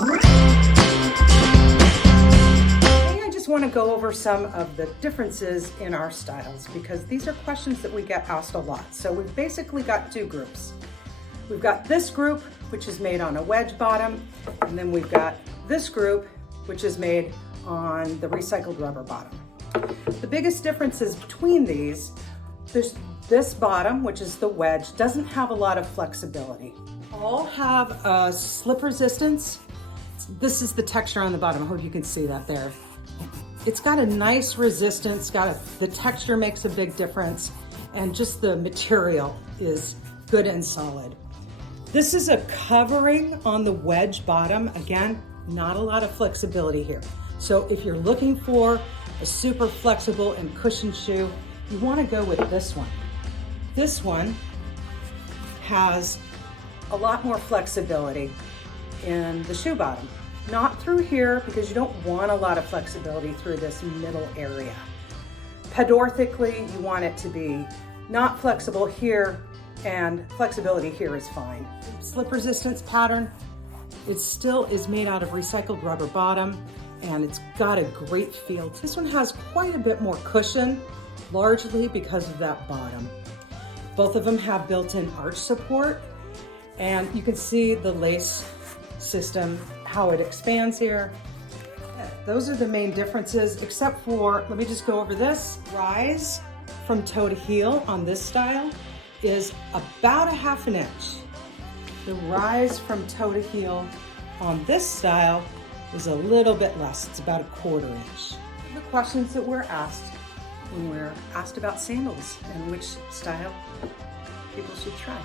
I just want to go over some of the differences in our styles because these are questions that we get asked a lot. So we've basically got two groups. We've got this group, which is made on a wedge bottom, and then we've got this group, which is made on the recycled rubber bottom. The biggest differences between these, this bottom, which is the wedge, doesn't have a lot of flexibility. All have a slip resistance. This is the texture on the bottom. I hope you can see that there. It's got a nice resistance, the texture makes a big difference, and just the material is good and solid. This is a covering on the wedge bottom. Again, not a lot of flexibility here. So if you're looking for a super flexible and cushioned shoe, you want to go with this one. This one has a lot more flexibility in the shoe bottom. Not through here because you don't want a lot of flexibility through this middle area. Pedorthically, you want it to be not flexible here, and flexibility here is fine. Slip resistance pattern, it still is made out of recycled rubber bottom, and it's got a great feel. This one has quite a bit more cushion, largely because of that bottom. Both of them have built-in arch support, and you can see the lace system, how it expands here. Those are the main differences, except for, let me just go over this. Rise from toe to heel on this style is about 1/2 inch. The rise from toe to heel on this style is a little bit less. It's about 1/4 inch. The questions that we're asked when we're asked about sandals and which style people should try.